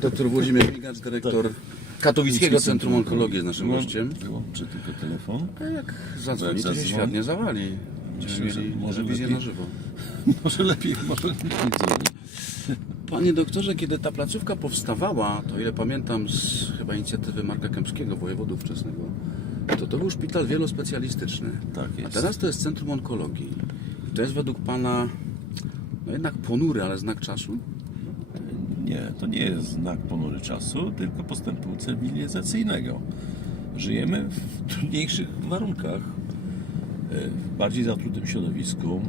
Dr Włodzimierz Migacz, dyrektor Katowickiego Centrum Onkologii jest naszym gościem. Wyłączę tylko telefon. A jak zadzwoni, to się zadzwoni? świat nie zawali. Myślę, Będziemy że mieli może telewizję lepiej. na żywo. Może lepiej, może nikt nie dzwoni. Panie doktorze, kiedy ta placówka powstawała, to ile pamiętam z chyba inicjatywy Marka Kępskiego, wojewodu wczesnego, to to był szpital wielospecjalistyczny. Tak A jest. teraz to jest Centrum Onkologii. I to jest według Pana no jednak ponury, ale znak czasu? Nie, to nie jest znak ponury czasu, tylko postępu cywilizacyjnego. Żyjemy w trudniejszych warunkach, e, w bardziej zatrutym środowisku,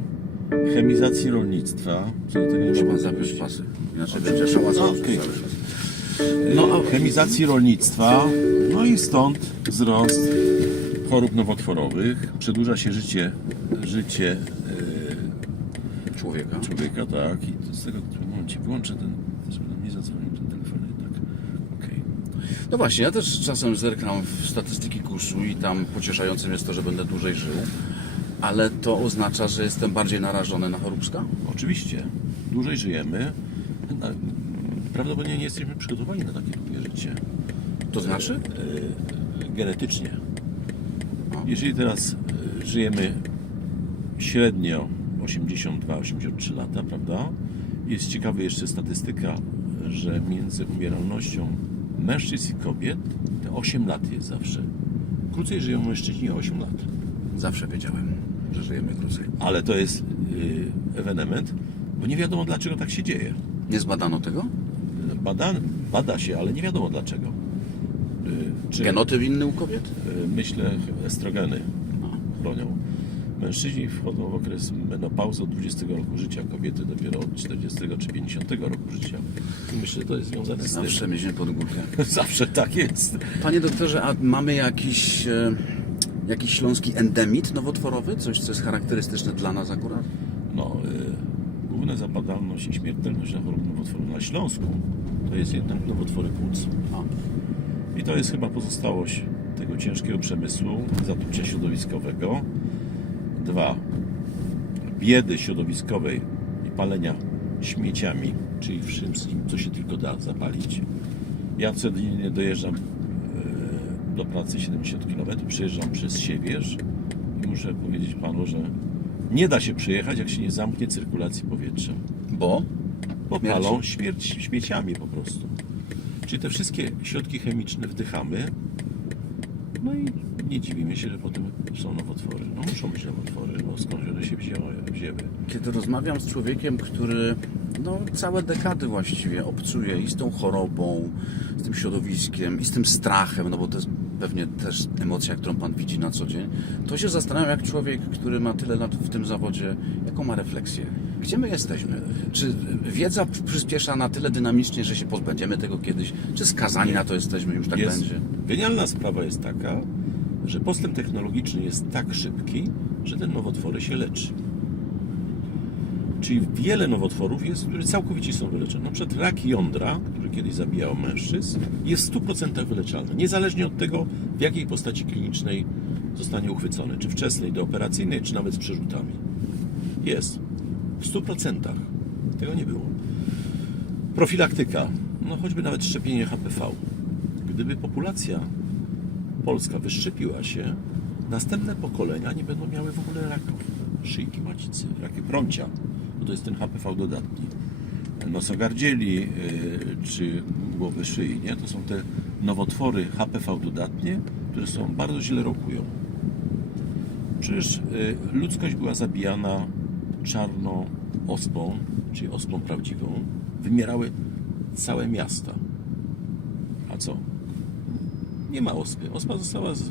chemizacji rolnictwa. Co do tego Musi Pan zapiąć pasy. Inaczej będzie hałasował No, czas. No, a chemizacji rolnictwa, no i stąd wzrost chorób nowotworowych, przedłuża się życie, życie Człowieka. e, człowieka, tak, i to z tego momencie wyłączę ten, żeby nam nie zadzwonił ten telefon jednak. Okej. No właśnie, ja też czasem zerkam w statystyki kursu i tam pocieszającym jest to, że będę dłużej żył. Ale to oznacza, że jestem bardziej narażony na choróbska? Oczywiście, dłużej żyjemy, na, prawdopodobnie nie jesteśmy przygotowani na takie długie życie. To znaczy? E, genetycznie. No. Jeżeli teraz e, żyjemy średnio 82-83 lata, prawda? Jest ciekawa jeszcze statystyka, że między umieralnością mężczyzn i kobiet te 8 lat jest zawsze. Krócej żyją mężczyźni o 8 lat. Zawsze wiedziałem, że żyjemy krócej. Ale to jest yy, ewenement, bo nie wiadomo dlaczego tak się dzieje. Nie zbadano tego? Bada, bada się, ale nie wiadomo dlaczego. Yy, czy, Genotyp inny u kobiet? yy, myślę, estrogeny No. chronią. Mężczyźni wchodzą w okres menopauzy od 20 roku życia, kobiety dopiero od 40 czy 50 roku życia. I myślę, że to jest związane z Zawsze tym. mieliśmy pod górkę. Zawsze tak jest. Panie doktorze, a mamy jakiś, e, jakiś śląski endemit nowotworowy? Coś, co jest charakterystyczne dla nas akurat? No, y, główna zapadalność i śmiertelność na choroby nowotworowe na Śląsku to jest jednak nowotwory płuc. O. I to jest chyba pozostałość tego ciężkiego przemysłu, zatrucia środowiskowego. Dwa, biedy środowiskowej i palenia śmieciami, czyli wszystkim, co się tylko da zapalić. Ja codziennie dojeżdżam e, do pracy 70 km, przejeżdżam przez Siewierz i muszę powiedzieć panu, że nie da się przejechać, jak się nie zamknie cyrkulacji powietrza Bo? bo palą śmieciami po prostu. Czyli te wszystkie środki chemiczne wdychamy, no i nie dziwimy się, że potem są nowotwory. No muszą być nowotwory, no skąd one się wzięły? wzięły. Kiedy rozmawiam z człowiekiem, który no, całe dekady właściwie obcuje i z tą chorobą, z tym środowiskiem, i z tym strachem, no bo to jest pewnie też emocja, którą Pan widzi na co dzień, to się zastanawiam, jak człowiek, który ma tyle lat w tym zawodzie, jaką ma refleksję? Gdzie my jesteśmy? Czy wiedza przyspiesza na tyle dynamicznie, że się pozbędziemy tego kiedyś? Czy skazani na to jesteśmy, już tak jest, będzie? Genialna sprawa jest taka, że postęp technologiczny jest tak szybki, że te nowotwory się leczy. Czyli wiele nowotworów jest, które całkowicie są wyleczone. Na przykład rak jądra, który kiedyś zabijał mężczyzn, jest w 100% wyleczalny. Niezależnie od tego, w jakiej postaci klinicznej zostanie uchwycony. Czy wczesnej, dooperacyjnej, czy nawet z przerzutami. Jest. W 100%. Tego nie było. Profilaktyka. No choćby nawet szczepienie HPV. Gdyby populacja polska wyszczepiła się, następne pokolenia nie będą miały w ogóle raków szyjki macicy, raki prącia, bo to jest ten HPV dodatni. Nosogardzieli yy, czy głowy szyi, nie? To są te nowotwory HPV dodatnie, które są bardzo źle rokują. Przecież yy, ludzkość była zabijana czarną ospą, czyli ospą prawdziwą. Wymierały całe miasta. A co? Nie ma ospy. Ospa została z...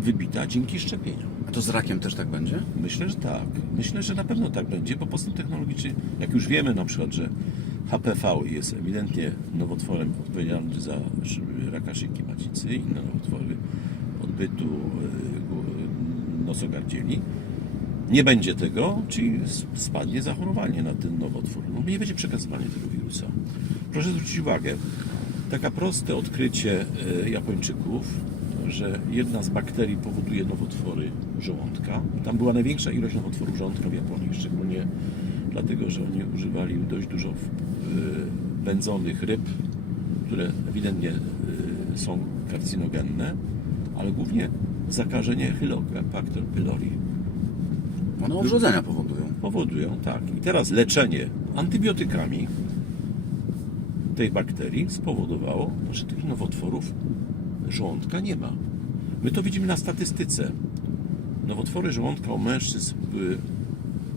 wybita dzięki szczepieniom. A to z rakiem też tak będzie? Myślę, że tak. Myślę, że na pewno tak będzie, bo postęp technologiczny, jak już wiemy na przykład, że HPV jest ewidentnie nowotworem odpowiedzialnym za raka szyjki macicy i inne nowotwory odbytu gło- nosogardzieli, nie będzie tego, czyli spadnie zachorowanie na ten nowotwór. No, nie będzie przekazywania tego wirusa. Proszę zwrócić uwagę, taka proste odkrycie e, Japończyków, że jedna z bakterii powoduje nowotwory żołądka. Tam była największa ilość nowotworów żołądka w Japonii, szczególnie dlatego, że oni używali dość dużo e, wędzonych ryb które ewidentnie y, są karcinogenne, ale głównie zakażenie Helicobacter pylori One obrzodzenia powodują. powodują, tak. I teraz leczenie antybiotykami tej bakterii spowodowało, że tych nowotworów żołądka nie ma. My to widzimy na statystyce. Nowotwory żołądka u mężczyzn były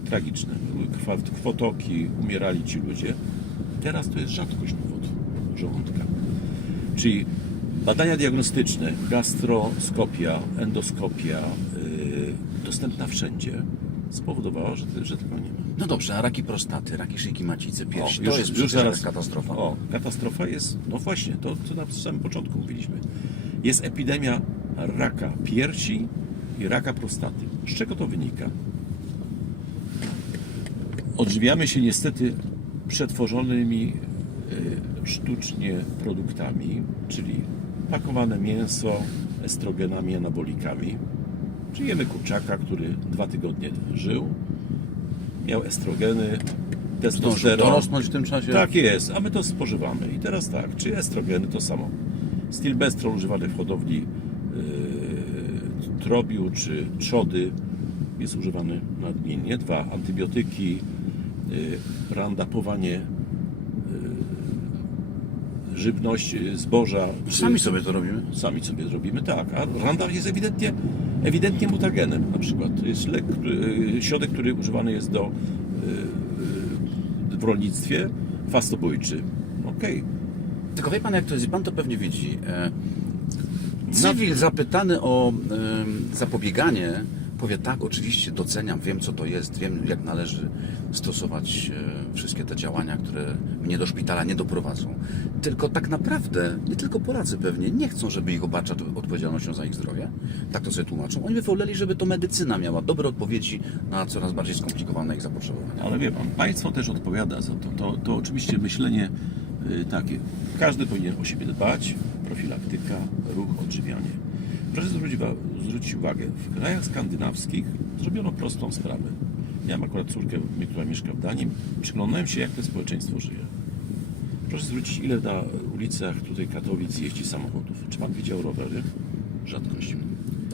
tragiczne. Były krwotoki, umierali ci ludzie. Teraz to jest rzadkość nowotworu żołądka. Czyli badania diagnostyczne, gastroskopia, endoskopia, yy, dostępna wszędzie, spowodowała, że, że tego nie. No dobrze, a raki prostaty, raki szyjki macicy, piersi, O, to jest już zaraz katastrofa. O, katastrofa jest, no właśnie, to co na samym początku mówiliśmy. Jest epidemia raka piersi i raka prostaty. Z czego to wynika? Odżywiamy się niestety przetworzonymi y, sztucznie produktami, czyli pakowane mięso estrogenami, anabolikami. Czyli jemy kurczaka, który dwa tygodnie żył, miał estrogeny, testosteron. dorosnąć w tym czasie. Tak jest, a my to spożywamy. I teraz tak, czy estrogeny to samo. Stilbestrol używany w hodowli yy, trobiu czy trzody jest używany nadmiennie. Dwa, antybiotyki, yy, randapowanie yy, żywność, yy, zboża. Sami sobie to robimy. Sami sobie zrobimy, tak. A Randar jest ewidentnie, ewidentnie mutagenem na przykład. To jest lek, który- środek, który używany jest do, yy, w rolnictwie, fastobójczy. Okej. Tylko wie pan, jak to jest, pan to pewnie widzi. E, Cywil zapytany o zapobieganie powie tak, oczywiście doceniam, wiem co to jest, wiem jak należy stosować e, wszystkie te działania, które mnie do szpitala nie doprowadzą. Tylko tak naprawdę, nie tylko Polacy pewnie, nie chcą, żeby ich obarczać odpowiedzialnością za ich zdrowie. Tak to sobie tłumaczą. Oni by woleli, żeby to medycyna miała dobre odpowiedzi na coraz bardziej skomplikowane ich zapotrzebowania. Ale wie pan, państwo też odpowiada za to. To, to oczywiście myślenie y, takie. Każdy powinien o siebie dbać, profilaktyka, ruch, odżywianie. Proszę zwrócić, zwrócić uwagę, w krajach skandynawskich zrobiono prostą sprawę. Miałem akurat córkę, która mieszka w Danii, przyglądałem się, jak to społeczeństwo żyje. Proszę zwrócić, ile na ulicach tutaj Katowic jeździ samochodów. Czy pan widział rowery? Rzadkość.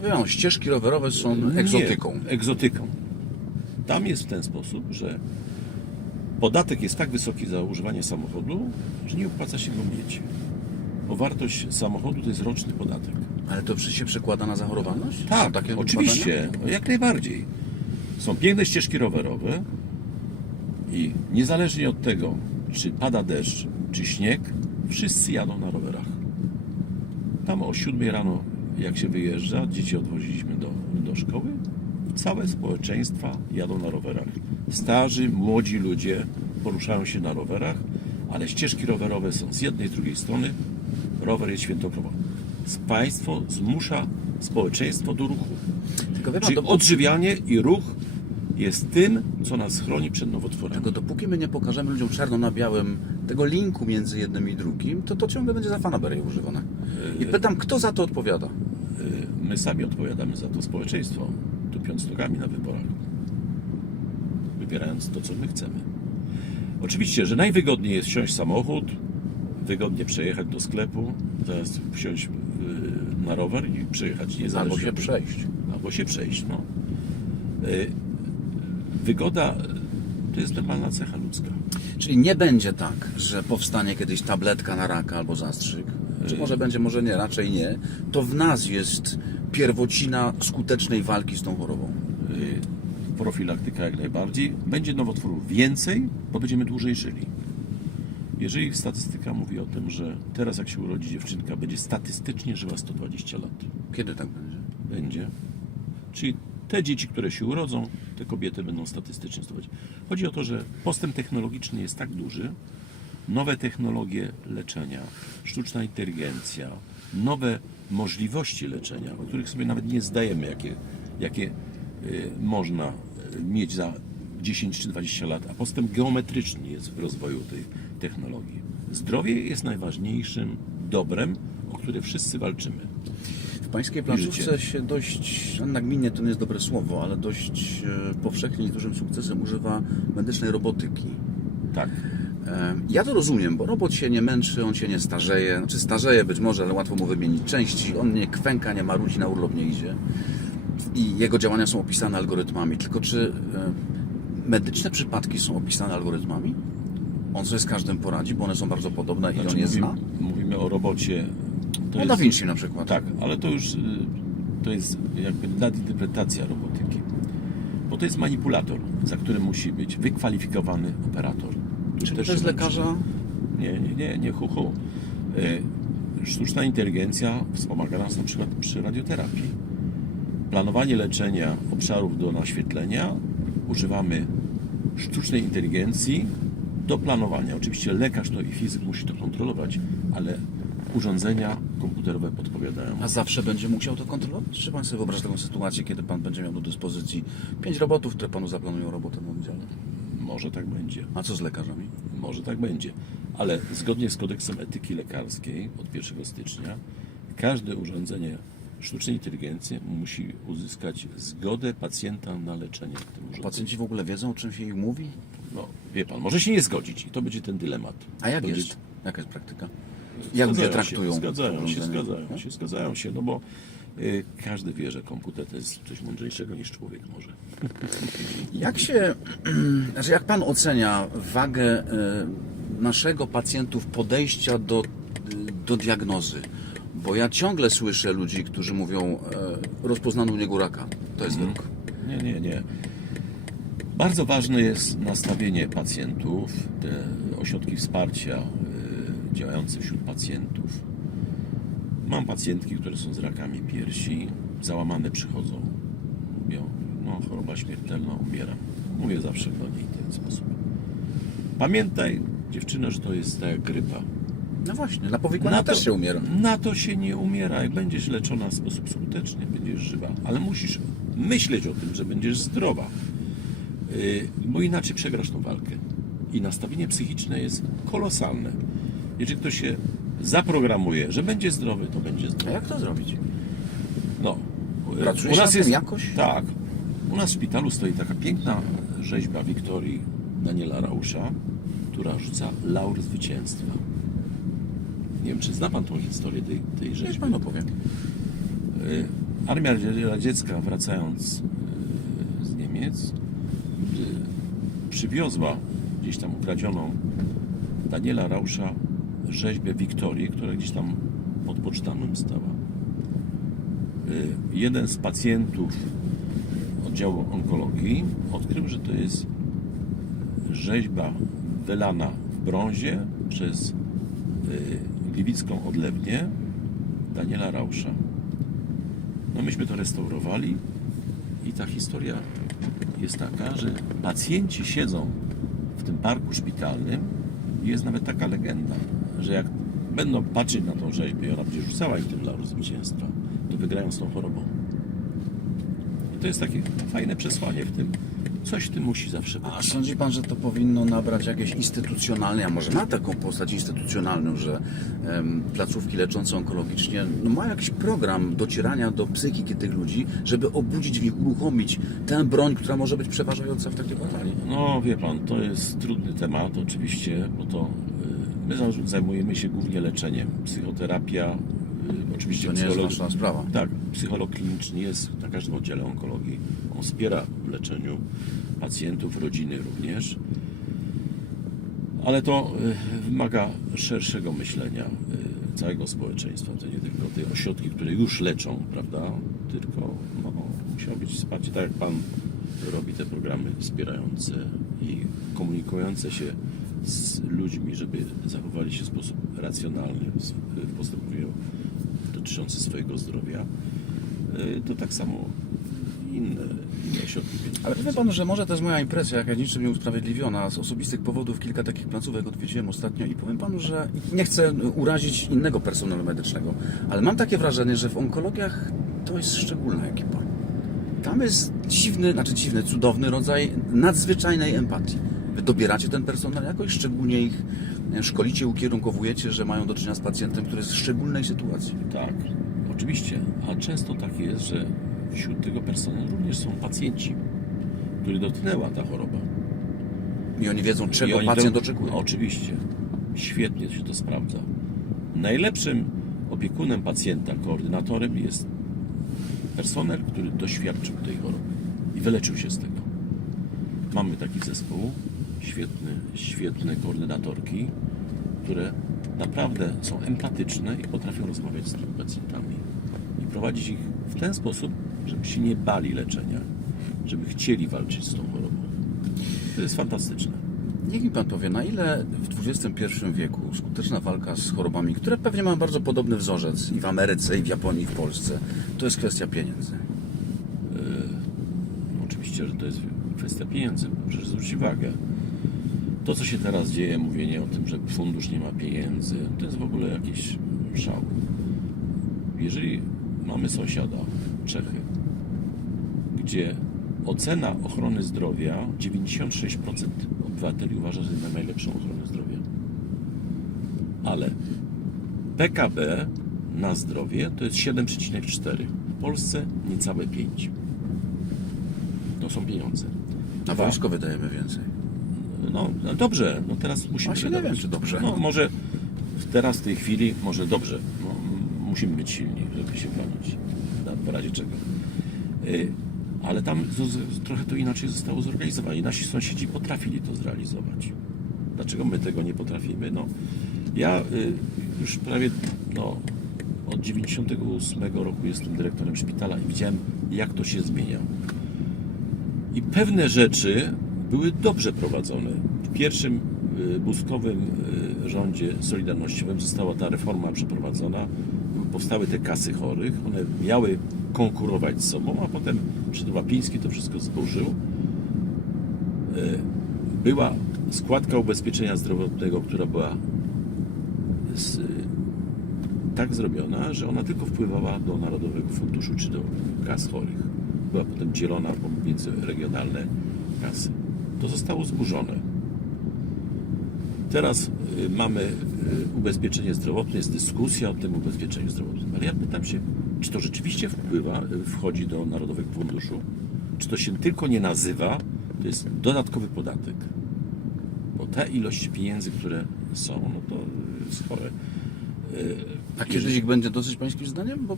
No ścieżki rowerowe są egzotyką. Nie, egzotyką. Tam jest w ten sposób, że podatek jest tak wysoki za używanie samochodu, że nie opłaca się go mieć. Bo wartość samochodu to jest roczny podatek. Ale to przecież się przekłada na zachorowalność? Tak, takie oczywiście, no jak najbardziej. Są piękne ścieżki rowerowe i niezależnie od tego, czy pada deszcz, czy śnieg, wszyscy jadą na rowerach. Tam o 7 rano, jak się wyjeżdża, dzieci odwoziliśmy do, do szkoły, całe społeczeństwa jadą na rowerach. Starzy, młodzi ludzie poruszają się na rowerach, ale ścieżki rowerowe są z jednej i drugiej strony. Rower jest świętokrową. Państwo zmusza społeczeństwo do ruchu. Tylko wie pan, Czyli odżywianie i ruch jest tym, co nas chroni przed nowotworami. Tylko dopóki my nie pokażemy ludziom czarno na białym tego linku między jednym i drugim, to to ciągle będzie za fanaberie używane. I pytam, kto za to odpowiada? Y, My sami odpowiadamy za to społeczeństwo, tupiąc nogami na wyborach. Wybierając to, co my chcemy. Oczywiście, że najwygodniej jest wsiąść w samochód, wygodnie przejechać do sklepu, zamiast wsiąść y, na rower i przejechać niezależnie Albo się przejść. Albo się przejść, no. Y, Wygoda to jest normalna cecha ludzka. Czyli nie będzie tak, że powstanie kiedyś tabletka na raka albo zastrzyk. Czy może będzie, może nie, raczej nie. To w nas jest pierwocina skutecznej walki z tą chorobą. Y, profilaktyka jak najbardziej. Będzie nowotworów więcej, bo będziemy dłużej żyli. Jeżeli statystyka mówi o tym, że teraz jak się urodzi dziewczynka, będzie statystycznie żyła 120 lat. Kiedy tak będzie? Będzie. Czyli te dzieci, które się urodzą, te kobiety będą statystycznie 120. Chodzi o to, że postęp technologiczny jest tak duży, nowe technologie leczenia, sztuczna inteligencja, nowe możliwości leczenia, o których sobie nawet nie zdajemy, jakie, jakie y, można y, mieć za 10 czy 20 lat, a postęp geometryczny jest w rozwoju tej technologii. Zdrowie jest najważniejszym dobrem, o które wszyscy walczymy. W pańskiej planszówce się dość, nagminnie to nie jest dobre słowo, ale dość e, powszechnie i z dużym sukcesem używa medycznej robotyki. Tak. E, Ja to rozumiem, bo robot się nie męczy, on się nie starzeje. Znaczy starzeje być może, ale łatwo mu wymienić części. On nie kwęka, nie marudzi, na urlop nie idzie. I jego działania są opisane algorytmami. Tylko czy e, medyczne przypadki są opisane algorytmami? On sobie z każdym poradzi, bo one są bardzo podobne i Znaczy, on je mówimy, zna? mówimy o robocie. To No Da Vinci na przykład. Tak, ale to już y, to jest jakby nadinterpretacja robotyki. Bo to jest manipulator, za którym musi być wykwalifikowany operator. Czy to jest lekarza? Nie, nie, nie, nie hu, hu. Y, Sztuczna inteligencja wspomaga nas na przykład przy radioterapii. Planowanie leczenia obszarów do naświetlenia używamy sztucznej inteligencji do planowania. Oczywiście lekarz to i fizyk musi to kontrolować, ale urządzenia komputerowe podpowiadają. A zawsze będzie musiał to kontrolować? Czy pan sobie wyobraża taką sytuację, kiedy pan będzie miał do dyspozycji pięć robotów, które panu zaplanują robotę na oddziale? Może tak będzie. A co z lekarzami? Może tak będzie. Ale zgodnie z kodeksem etyki lekarskiej od 1 stycznia każde urządzenie sztucznej inteligencji musi uzyskać zgodę pacjenta na leczenie tym urządzeniem. Pacjenci w ogóle wiedzą, o czym się im mówi? No, wie pan, może się nie zgodzić i to będzie ten dylemat. A jak Będzie- jest? Jaka jest praktyka? Jak ludzie traktują? Się, zgadzają się, zgadzają się, zgadzają się, no bo y, każdy wie, że komputer to jest coś mądrzejszego niż człowiek może. Jak się, znaczy jak pan ocenia wagę e, naszego pacjentów podejścia do, do diagnozy? Bo ja ciągle słyszę ludzi, którzy mówią, e, rozpoznano u niego raka. To jest wyrok. Nie, nie, nie. Bardzo ważne jest nastawienie pacjentów, te ośrodki wsparcia y, działające wśród pacjentów. Mam pacjentki, które są z rakami piersi, załamane przychodzą. Mówią, no choroba śmiertelna, umieram. Mówię zawsze do niej w ten sposób. Pamiętaj, dziewczyno, że to jest tak jak grypa. No właśnie, na powikłania Na to- też się umiera. Na to się nie umiera. Jak będziesz leczona w sposób skuteczny, będziesz żywa. Ale musisz myśleć o tym, że będziesz zdrowa. Bo inaczej przegrasz tą walkę. I nastawienie psychiczne jest kolosalne. Jeżeli ktoś się zaprogramuje, że będzie zdrowy, to będzie A zdrowy. jak to zrobić? No. Pracuje się nad tym jakoś? Tak. U nas w szpitalu stoi taka piękna rzeźba Wiktorii Daniela Rausza, która rzuca laur zwycięstwa. Nie wiem, czy zna Pan tą historię tej, tej Niech rzeźby? pan opowiem. Y, Armia radziecka wracając y, z Niemiec y, przywiozła gdzieś tam ukradzioną Daniela Rausza rzeźbę Wiktorii, która gdzieś tam pod pocztamem stała. Y, Jeden z pacjentów oddziału onkologii odkrył, że to jest rzeźba wylana w brązie przez y, gliwicką odlewnię Daniela Rausza. No myśmy to restaurowali i ta historia jest taka, że pacjenci siedzą w tym parku szpitalnym i jest nawet taka legenda, że jak będą patrzeć na tą rzeźbę i ona będzie rzucała im tym laur zwycięstwa, to wygrają z tą chorobą. I to jest takie fajne przesłanie w tym. Coś w tym musi zawsze być. A sądzi pan, że to powinno nabrać jakieś instytucjonalne, a może ma taką postać instytucjonalną, że em, placówki leczące onkologicznie no, ma jakiś program docierania do psychiki tych ludzi, żeby obudzić w nich, uruchomić tę broń, która może być przeważająca w takiej batalii? No wie pan, to jest trudny temat oczywiście, bo to y, my za- zajmujemy się głównie leczeniem. Psychoterapia, y, oczywiście To nie jest psycholog- wasza sprawa. Tak, psycholog kliniczny jest na każdym oddziale onkologii. Wspiera w leczeniu pacjentów, rodziny również. Ale to y, wymaga szerszego myślenia y, całego społeczeństwa. To nie tylko te ośrodki, które już leczą, prawda? Tylko no, musiało być wsparcie, tak jak Pan robi te programy wspierające i komunikujące się z ludźmi, żeby zachowali się w sposób racjonalny w, postępowaniu dotyczącym swojego zdrowia. Y, To tak samo inne, inne ośrodki. Ale powiem panu, że może to jest moja impresja, jakaś niczym nie usprawiedliwiona. Z osobistych powodów kilka takich placówek odwiedziłem ostatnio i powiem panu, że nie chcę urazić innego personelu medycznego, ale mam takie wrażenie, że w onkologiach to jest szczególna ekipa. Tam jest dziwny, znaczy dziwny, cudowny rodzaj nadzwyczajnej empatii. Wy dobieracie ten personel jakoś, szczególnie ich e, szkolicie, ukierunkowujecie, że mają do czynienia z pacjentem, który jest w szczególnej sytuacji. Tak, oczywiście, a często tak jest, że wśród tego personelu również są pacjenci, których dotknęła ta choroba. I oni wiedzą, czego oni pacjent to- oczekuje. Oczywiście. Świetnie się to sprawdza. Najlepszym opiekunem pacjenta, koordynatorem jest personel, który doświadczył tej choroby i wyleczył się z tego. Mamy taki zespół, świetny, świetne koordynatorki, które naprawdę są empatyczne i potrafią rozmawiać z tymi pacjentami i prowadzić ich w ten sposób, żeby się nie bali leczenia, żeby chcieli walczyć z tą chorobą. To jest fantastyczne. Niech mi pan powie, na ile w XXI wieku skuteczna walka z chorobami, które pewnie mają bardzo podobny wzorzec i w Ameryce, i w Japonii, i w Polsce, to jest kwestia pieniędzy. Oczywiście, że to jest kwestia pieniędzy. Proszę zwrócić uwagę. To, co się teraz dzieje, mówienie o tym, że fundusz nie ma pieniędzy, to jest w ogóle jakiś szał. Jeżeli mamy sąsiada, Czechy, gdzie ocena ochrony zdrowia 96% obywateli uważa, że ma najlepszą ochronę zdrowia. Ale PKB na zdrowie to jest 7,4. W Polsce niecałe 5. To są pieniądze. Na Dwa. wojsko wydajemy więcej. No, no dobrze, no teraz musimy Właśnie nie wiem, czy dobrze. No może teraz w tej chwili, może dobrze. No, musimy być silni, żeby się bronić. Na, w razie czego. Y, ale tam trochę to inaczej zostało zorganizowane i nasi sąsiedzi potrafili to zrealizować. Dlaczego my tego nie potrafimy? No, ja y, już prawie no, od 98 roku jestem dyrektorem szpitala i widziałem, jak to się zmienia. I pewne rzeczy były dobrze prowadzone. W pierwszym buzkowym y, rządzie solidarnościowym została ta reforma przeprowadzona. Powstały te kasy chorych. One miały konkurować z sobą, a potem przyszedł Łapiński, to wszystko zburzył. Y, Była składka ubezpieczenia zdrowotnego, która była z, tak zrobiona, że ona tylko wpływała do Narodowego Funduszu czy do kas chorych. Była potem dzielona pomiędzy regionalne kasy. To zostało zburzone. Teraz y, mamy y, ubezpieczenie zdrowotne, jest dyskusja o tym ubezpieczeniu zdrowotnym. Ale ja pytam się, czy to rzeczywiście wpływa, y, wchodzi do Narodowego Funduszu? Czy to się tylko nie nazywa, to jest dodatkowy podatek? Bo ta ilość pieniędzy, które są, no to. Y, A kiedyś ich będzie dosyć pańskim zdaniem? Bo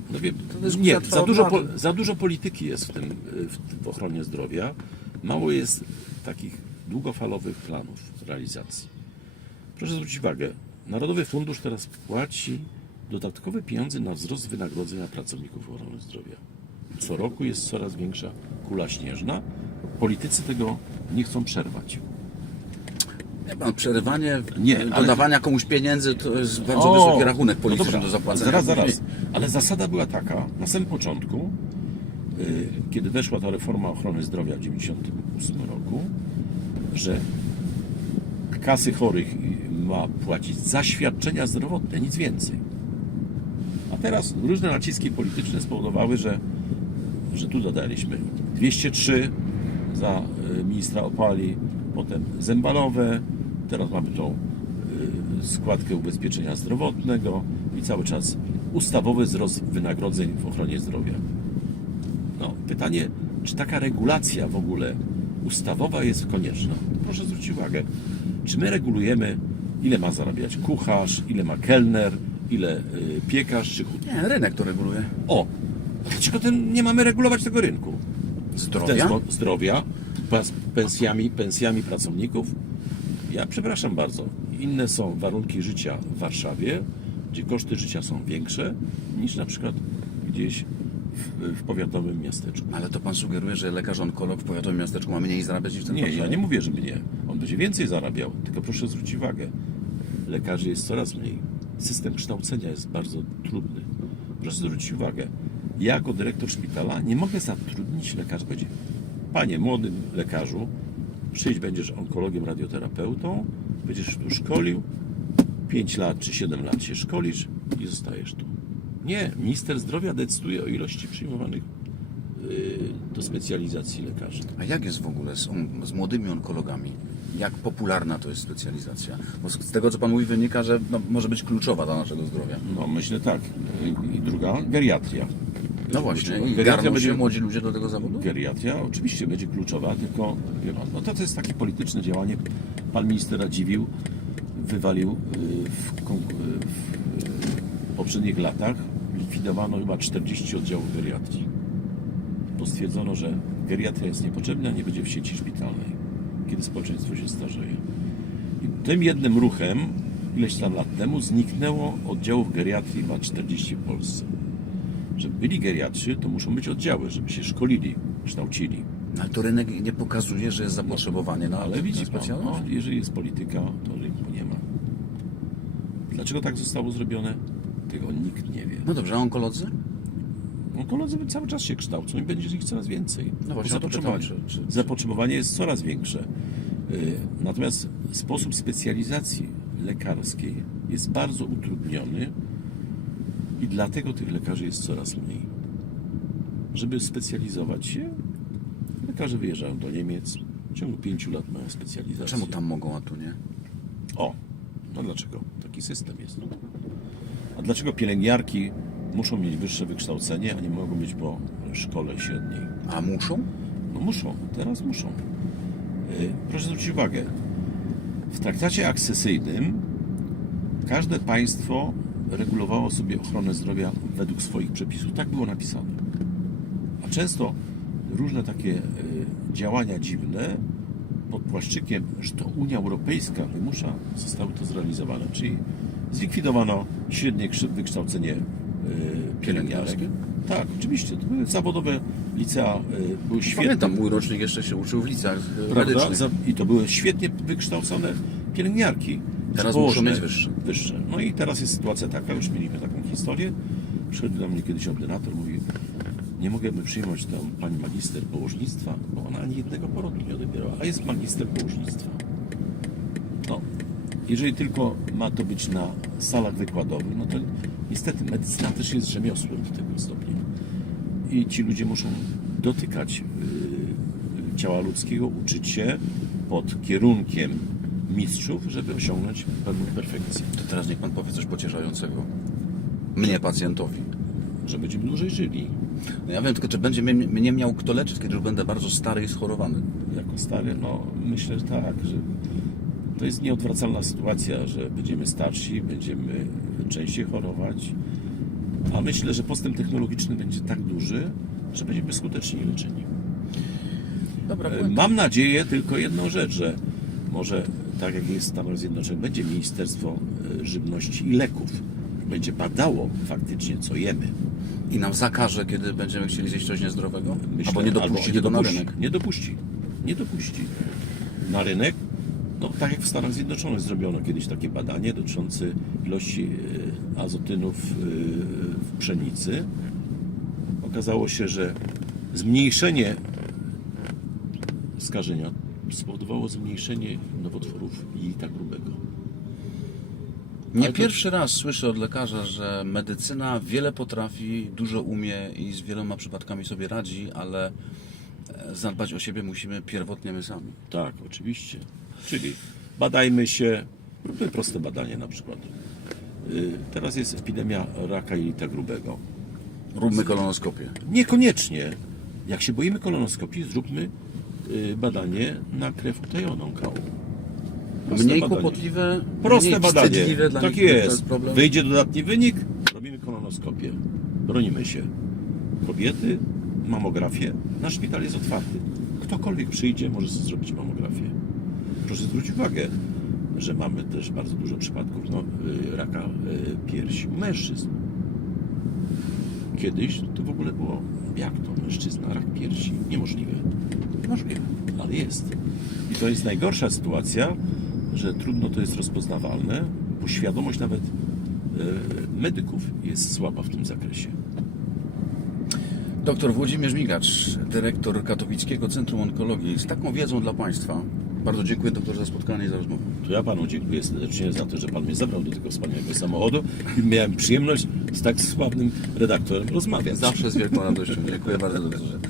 no nie, za dużo, po, za dużo polityki jest w, tym, w, w ochronie zdrowia. Mało jest takich długofalowych planów realizacji. Proszę zwrócić uwagę, Narodowy Fundusz teraz płaci dodatkowe pieniądze na wzrost wynagrodzenia pracowników ochrony zdrowia. Co roku jest coraz większa kula śnieżna. Politycy tego nie chcą przerwać. Wie pan, przerywanie Nie, nie, ale- dodawania komuś pieniędzy to jest bardzo wysoki rachunek polityczny no do zapłacenia. Zaraz, zaraz. Ale zasada była taka, na samym początku, y, kiedy weszła ta reforma ochrony zdrowia w 1998 roku, że kasy chorych ma płacić za świadczenia zdrowotne, nic więcej. A teraz różne naciski polityczne spowodowały, że, że tu dodaliśmy 203 za y, ministra opali, potem zembalowe, teraz mamy tą y, składkę ubezpieczenia zdrowotnego i cały czas ustawowy wzrost wynagrodzeń w ochronie zdrowia. No, pytanie, czy taka regulacja w ogóle ustawowa jest konieczna? Proszę zwrócić uwagę, czy my regulujemy, ile ma zarabiać kucharz, ile ma kelner, ile y, piekarz czy hut. Nie, rynek to reguluje. O, dlaczego ten, nie mamy regulować tego rynku? W ten Zdrowia? spo- zdrowia, pas- pensjami, pensjami pracowników. Ja przepraszam bardzo, inne są warunki życia w Warszawie, gdzie koszty życia są większe niż na przykład gdzieś w, w powiatowym miasteczku. Ale to pan sugeruje, że lekarz onkolog w powiatowym miasteczku ma mniej zarabiać niż ten Nie, ja Warszawie? nie mówię, żeby nie. On będzie więcej zarabiał, tylko proszę zwrócić uwagę, lekarzy jest coraz mniej. System kształcenia jest bardzo trudny. Proszę zwrócić uwagę, ja jako dyrektor szpitala nie mogę zatrudnić lekarza. Będzie, panie młody lekarzu, przyjdź, będziesz onkologiem, radioterapeutą, będziesz tu szkolił, 5 lat czy 7 lat się szkolisz i zostajesz tu. Nie, minister zdrowia decyduje o ilości przyjmowanych yy, do specjalizacji lekarzy. A jak jest w ogóle z, on- z młodymi onkologami? Jak popularna to jest specjalizacja? Bo z, tego, co pan mówi, wynika, że no, może być kluczowa dla naszego zdrowia. No myślę tak. I druga, geriatria. No właśnie, i garną się będzie- młodzi ludzie do tego zawodu? Geriatria oczywiście będzie kluczowa, tylko no to, to jest takie polityczne działanie. Pan minister Radziwił wywalił y, w, y, w poprzednich latach, likwidowano chyba 40 oddziałów geriatrii. Bo stwierdzono, że geriatria jest niepotrzebna, nie będzie w sieci szpitalnej, kiedy społeczeństwo się starzeje. I tym jednym ruchem, ileś tam lat temu, zniknęło oddziałów geriatrii chyba 40 w Polsce. Żeby byli geriatrzy, to muszą być oddziały, żeby się szkolili, kształcili. Ale to rynek nie pokazuje, że jest zapotrzebowanie na Ale widzi pan, no, jeżeli jest polityka, to rynku nie ma. Dlaczego tak zostało zrobione? Tego nikt nie wie. No dobrze, a onkolodzy? Onkolodzy cały czas się kształcą i będzie ich coraz więcej. No właśnie, zapotrzebowanie, pytam, czy- czy- zapotrzebowanie jest coraz większe. Y, Natomiast sposób specjalizacji lekarskiej jest bardzo utrudniony i dlatego tych lekarzy jest coraz mniej. Żeby specjalizować się, lekarze wyjeżdżają do Niemiec. W ciągu pięciu lat mają specjalizację. Czemu tam mogą, a tu nie? O, no dlaczego? Taki system jest. A dlaczego pielęgniarki muszą mieć wyższe wykształcenie, a nie mogą być po szkole średniej? A muszą? No muszą, teraz muszą. Y, Proszę zwrócić uwagę, w traktacie akcesyjnym każde państwo regulowało sobie ochronę zdrowia według swoich przepisów. Tak było napisane. A często różne takie y, działania dziwne pod płaszczykiem, że to Unia Europejska wymusza, zostały to zrealizowane. Czyli zlikwidowano średnie wykształcenie pielęgniarek. Pielęgniarskie? Tak, oczywiście. To były zawodowe licea, y, były świetne. Pamiętam, mój rocznik jeszcze się uczył w liceach e, Prawda? medycznych. I to były świetnie wykształcone pielęgniarki. Teraz muszą mieć wyższe. wyższe. No i teraz jest sytuacja taka, już mieliśmy taką historię. Przyszedł do mnie kiedyś ordynator, mówi, nie mogę przyjąć tam pani magister położnictwa, bo ona ani jednego porodu nie odebierała, a jest magister położnictwa. No, jeżeli tylko ma to być na salach wykładowych, no to niestety medycyna też jest rzemiosłem do tego stopnia. I ci ludzie muszą dotykać y, ciała ludzkiego, uczyć się pod kierunkiem mistrzów, żeby osiągnąć pewną perfekcję. To teraz niech pan powie coś pocieszającego. Mnie, pacjentowi. Że będziemy dłużej żyli. No ja wiem tylko, czy będzie mnie, mnie miał kto leczyć, kiedy już będę bardzo stary i schorowany. Jako stary, no myślę, że tak, że to jest nieodwracalna sytuacja, że będziemy starsi, będziemy częściej chorować, a myślę, że postęp technologiczny będzie tak duży, że będziemy skuteczniej leczeni. Dobra, E, Mam nadzieję tylko jedną rzecz, że może tak jak jest w Stanach Zjednoczonych, będzie Ministerstwo e, Żywności i Leków. Będzie badało faktycznie, co jemy. I nam zakaże, kiedy będziemy chcieli zjeść coś niezdrowego? albo nie albo dopuści tego na dopuści. rynek. Nie dopuści. Nie dopuści. Na rynek, no tak jak w Stanach Zjednoczonych zrobiono kiedyś takie badanie dotyczące ilości e, azotynów e, w pszenicy. Okazało się, że zmniejszenie skażenia spowodowało zmniejszenie nowotworów jelita grubego. Nie to- pierwszy raz słyszę od lekarza, że medycyna wiele potrafi, dużo umie i z wieloma przypadkami sobie radzi, ale e, zadbać o siebie musimy pierwotnie my sami. Tak, oczywiście. Czyli badajmy się, róbmy proste badanie na przykład. Y, Teraz jest epidemia raka jelita grubego. Róbmy kolonoskopię. Niekoniecznie. Jak się boimy kolonoskopii, zróbmy y, badanie na krew utajoną kału. Proste Mniej badanie. kłopotliwe, Proste mniej badanie. dla tak jest. jest problem. Wyjdzie dodatni wynik, robimy kolonoskopię. Bronimy się. Kobiety, mamografię. Nasz szpital jest otwarty. Ktokolwiek przyjdzie, może sobie zrobić mamografię. Proszę zwrócić uwagę, że mamy też bardzo dużo przypadków no, y, raka y, piersi u mężczyzn. Kiedyś to w ogóle było, jak to mężczyzna, rak piersi? Niemożliwe. Możliwe. Ale jest. I to jest najgorsza sytuacja, że trudno to jest rozpoznawalne, bo świadomość nawet e, medyków jest słaba w tym zakresie. Doktor Włodzimierz Migacz, dyrektor Katowickiego Centrum Onkologii. Z taką wiedzą dla Państwa. Bardzo dziękuję doktor za spotkanie i za rozmowę. To ja panu dziękuję serdecznie za to, że pan mnie zabrał do tego wspaniałego samochodu i miałem przyjemność z tak sławnym redaktorem rozmawiać. Zawsze z wielką radością. Dziękuję bardzo doktorze.